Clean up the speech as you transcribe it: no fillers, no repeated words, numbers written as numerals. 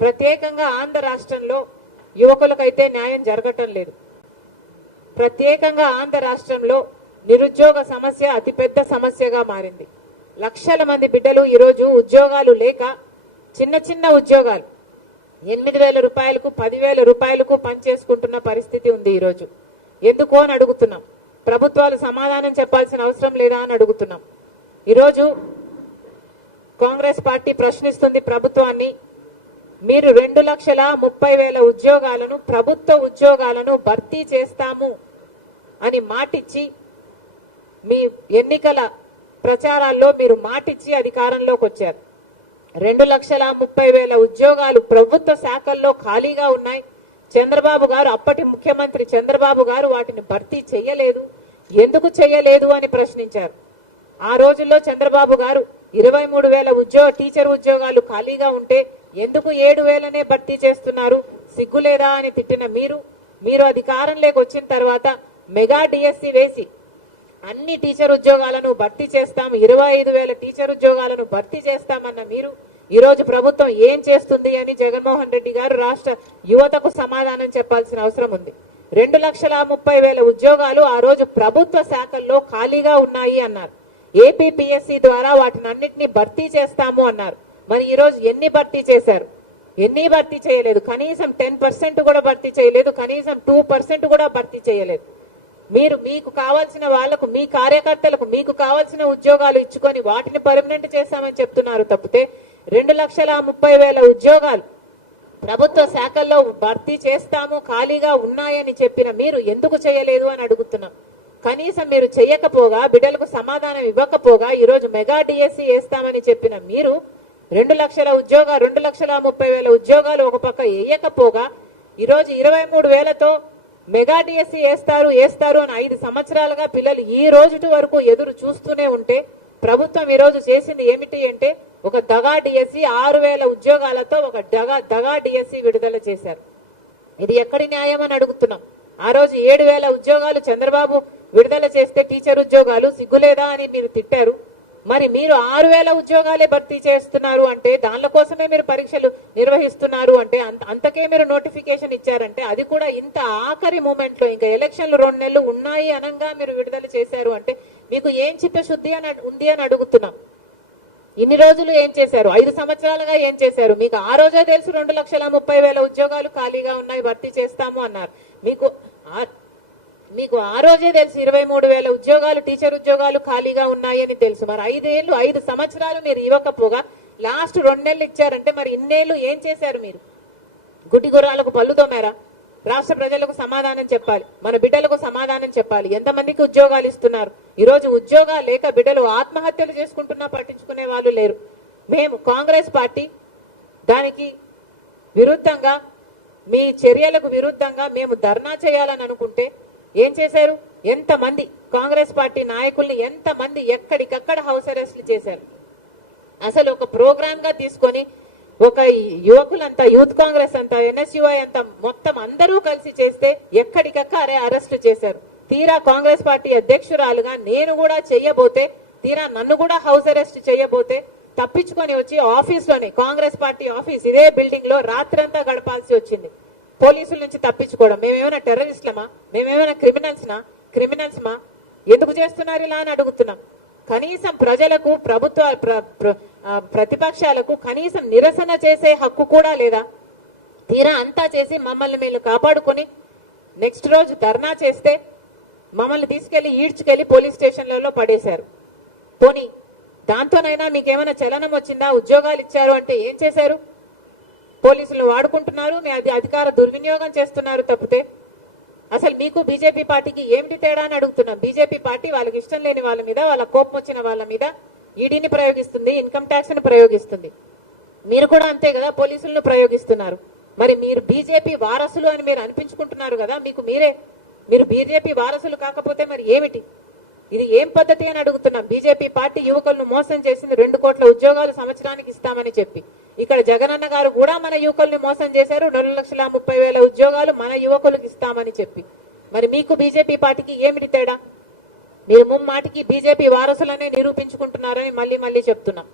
ప్రత్యేకంగా ఆంధ్ర రాష్ట్రంలో యువకులకైతే న్యాయం జరగటం లేదు. ప్రత్యేకంగా ఆంధ్ర రాష్ట్రంలో నిరుద్యోగ సమస్య అతిపెద్ద సమస్యగా మారింది. లక్షల మంది బిడ్డలు ఈరోజు ఉద్యోగాలు లేక చిన్న చిన్న ఉద్యోగాలు 8,000 రూపాయలకు 10,000 రూపాయలకు పనిచేసుకుంటున్న పరిస్థితి ఉంది. ఈరోజు ఎందుకో అని అడుగుతున్నాం. ప్రభుత్వాలు సమాధానం చెప్పాల్సిన అవసరం లేదా అని అడుగుతున్నాం. ఈరోజు కాంగ్రెస్ పార్టీ ప్రశ్నిస్తుంది ప్రభుత్వాన్ని, మీరు 2,30,000 ఉద్యోగాలను ప్రభుత్వ ఉద్యోగాలను భర్తీ చేస్తాము అని మాటిచ్చి మీ ఎన్నికల ప్రచారాల్లో మీరు మాటిచ్చి అధికారంలోకి వచ్చారు. 2,30,000 ఉద్యోగాలు ప్రభుత్వ శాఖల్లో ఖాళీగా ఉన్నాయి. చంద్రబాబు గారు, అప్పటి ముఖ్యమంత్రి చంద్రబాబు గారు వాటిని భర్తీ చేయలేదు. ఎందుకు చేయలేదు అని ప్రశ్నించారు. ఆ రోజుల్లో చంద్రబాబు గారు 23,000 టీచర్ ఉద్యోగాలు ఖాళీగా ఉంటే ఎందుకు 7,000నే భర్తీ చేస్తున్నారు, సిగ్గులేదా అని తిట్టిన మీరు అధికారంలోకి వచ్చిన తర్వాత మెగా డిఎస్సి వేసి అన్ని టీచర్ ఉద్యోగాలను భర్తీ చేస్తాం, 25,000 టీచర్ ఉద్యోగాలను భర్తీ చేస్తామన్న మీరు ఈరోజు ప్రభుత్వం ఏం చేస్తుంది అని జగన్మోహన్ రెడ్డి గారు రాష్ట్ర యువతకు సమాధానం చెప్పాల్సిన అవసరం ఉంది. 2,30,000 ఉద్యోగాలు ఆ రోజు ప్రభుత్వ శాఖల్లో ఖాళీగా ఉన్నాయి అన్నారు. ఏపీపీఎస్సీ ద్వారా వాటిని అన్నింటినీ భర్తీ చేస్తాము అన్నారు. మరి ఈరోజు ఎన్ని భర్తీ చేశారు? ఎన్ని భర్తీ చేయలేదు. కనీసం 10% కూడా భర్తీ చేయలేదు. కనీసం 2% కూడా భర్తీ చేయలేదు. మీకు కావాల్సిన వాళ్లకు, మీ కార్యకర్తలకు మీకు కావాల్సిన ఉద్యోగాలు ఇచ్చుకొని వాటిని పర్మనెంట్ చేస్తామని చెప్తున్నారు తప్పితే 2,30,000 ఉద్యోగాలు ప్రభుత్వ శాఖల్లో భర్తీ చేస్తాము, ఖాళీగా ఉన్నాయని చెప్పిన మీరు ఎందుకు చేయలేదు అని అడుగుతున్నాం. కనీసం మీరు చేయకపోగా, బిడ్డలకు సమాధానం ఇవ్వకపోగా ఈరోజు మెగా డిఎస్సి వేస్తామని చెప్పిన మీరు 2,30,000 ఉద్యోగాలు ఒక పక్క వేయకపోగా ఈరోజు 23,000తో మెగా డిఎస్సి వేస్తారు అని 5 సంవత్సరాలుగా పిల్లలు ఈ రోజు వరకు ఎదురు చూస్తూనే ఉంటే ప్రభుత్వం ఈరోజు చేసింది ఏమిటి అంటే ఒక దగా డిఎస్సి 6,000 ఉద్యోగాలతో ఒక దగా డిఎస్సి విడుదల చేశారు. ఇది ఎక్కడి న్యాయం అని అడుగుతున్నాం. ఆ రోజు 7,000 ఉద్యోగాలు చంద్రబాబు విడుదల చేస్తే టీచర్ ఉద్యోగాలు సిగ్గులేదా అని మీరు తిట్టారు. మరి మీరు 6,000 ఉద్యోగాలే భర్తీ చేస్తున్నారు అంటే, దానిల కోసమే మీరు పరీక్షలు నిర్వహిస్తున్నారు అంటే, అంతకే మీరు నోటిఫికేషన్ ఇచ్చారంటే, అది కూడా ఇంత ఆఖరి మూమెంట్ లో ఇంకా ఎలక్షన్లు 2 నెలలు ఉన్నాయి అనంగా మీరు విడుదల చేశారు అంటే మీకు ఏం చిత్తశుద్ధి ఉంది అని అడుగుతున్నాం. ఇన్ని రోజులు ఏం చేశారు? 5 సంవత్సరాలుగా ఏం చేశారు? మీకు ఆ రోజే తెలుసు 2,30,000 ఉద్యోగాలు ఖాళీగా ఉన్నాయి, భర్తీ చేస్తాము అన్నారు. మీకు ఆ రోజే తెలుసు 23,000 ఉద్యోగాలు టీచర్ ఉద్యోగాలు ఖాళీగా ఉన్నాయని తెలుసు. మరి 5 సంవత్సరాలు మీరు ఇవ్వకపోగా లాస్ట్ 2 నెలలు ఇచ్చారంటే మరి ఇన్నేళ్లు ఏం చేశారు? మీరు గుడ్డి గుర్రాలకు పళ్ళు తోమారా? రాష్ట్ర ప్రజలకు సమాధానం చెప్పాలి, మన బిడ్డలకు సమాధానం చెప్పాలి. ఎంతమందికి ఉద్యోగాలు ఇస్తున్నారు? ఈరోజు ఉద్యోగాలు లేక బిడ్డలు ఆత్మహత్యలు చేసుకుంటున్నా పట్టించుకునే వాళ్ళు లేరు. మేము కాంగ్రెస్ పార్టీ దానికి విరుద్ధంగా, మీ చర్యలకు విరుద్ధంగా మేము ధర్నా చేయాలని అనుకుంటే ఏం చేశారు? ఎంతమంది కాంగ్రెస్ పార్టీ నాయకుల్ని ఎంతమంది ఎక్కడికక్కడ హౌస్ అరెస్ట్లు చేశారు. అసలు ఒక ప్రోగ్రామ్ గా తీసుకొని ఒక యువకులంతా, యూత్ కాంగ్రెస్ అంతా, ఎన్ఎస్యుఐ అంతా మొత్తం అందరూ కలిసి చేస్తే ఎక్కడికక్కడే అరెస్టు చేశారు. తీరా కాంగ్రెస్ పార్టీ అధ్యక్షురాలుగా నేను కూడా చెయ్యబోతే, తీరా నన్ను కూడా హౌస్ అరెస్ట్ చేయబోతే తప్పించుకొని వచ్చి ఆఫీస్లోనే, కాంగ్రెస్ పార్టీ ఆఫీస్ ఇదే బిల్డింగ్ లో రాత్రంతా గడపాల్సి వచ్చింది. పోలీసుల నుంచి తప్పించుకోవడం. మేమేమైనా టెర్రరిస్టులమా? మేమేమైనా క్రిమినల్స్మా? ఎందుకు చేస్తున్నారు ఇలా అని అడుగుతున్నాం. కనీసం ప్రజలకు, ప్రతిపక్షాలకు కనీసం నిరసన చేసే హక్కు కూడా లేదా? తీరా అంతా చేసి మమ్మల్ని మీరు కాపాడుకొని నెక్స్ట్ రోజు ధర్నా చేస్తే మమ్మల్ని తీసుకెళ్లి ఈడ్చుకెళ్లి పోలీస్ స్టేషన్లలో పడేశారు. పోనీ దాంతోనైనా మీకేమైనా చలనం వచ్చిందా? ఉద్యోగాలు ఇచ్చారు అంటే ఏం చేశారు? పోలీసులు వాడుకుంటున్నారు, మీ అధికార దుర్వినియోగం చేస్తున్నారు తప్పితే అసలు మీకు బీజేపీ పార్టీకి ఏమిటి తేడా అని అడుగుతున్నాం. బీజేపీ పార్టీ వాళ్ళకి ఇష్టం లేని వాళ్ళ మీద, వాళ్ళ కోపం వచ్చిన వాళ్ళ మీద ఈడీని ప్రయోగిస్తుంది, ఇన్కమ్ ట్యాక్స్ ను ప్రయోగిస్తుంది. మీరు కూడా అంతే కదా, పోలీసులను ప్రయోగిస్తున్నారు. మరి మీరు బీజేపీ వారసులు అని మీరు అనిపించుకుంటున్నారు కదా, మీరు బీజేపీ వారసులు కాకపోతే మరి ఏమిటి? ఇది ఏం పద్ధతి అని అడుగుతున్నాం. బీజేపీ పార్టీ యువకులను మోసం చేసింది. 2 కోట్ల ఉద్యోగాలు సంవత్సరానికి ఇస్తామని చెప్పి, ఇక్కడ జగనన్న గారు కూడా మన యువకుల్ని మోసం చేశారు. 2,30,000 ఉద్యోగాలు మన యువకులకు ఇస్తామని చెప్పి. మరి మీకు బీజేపీ పార్టీకి ఏమిటి తేడా? మీరు ముమ్మాటికి బీజేపీ వారసులనే నిరూపించుకుంటున్నారని మళ్ళీ చెప్తున్నాం.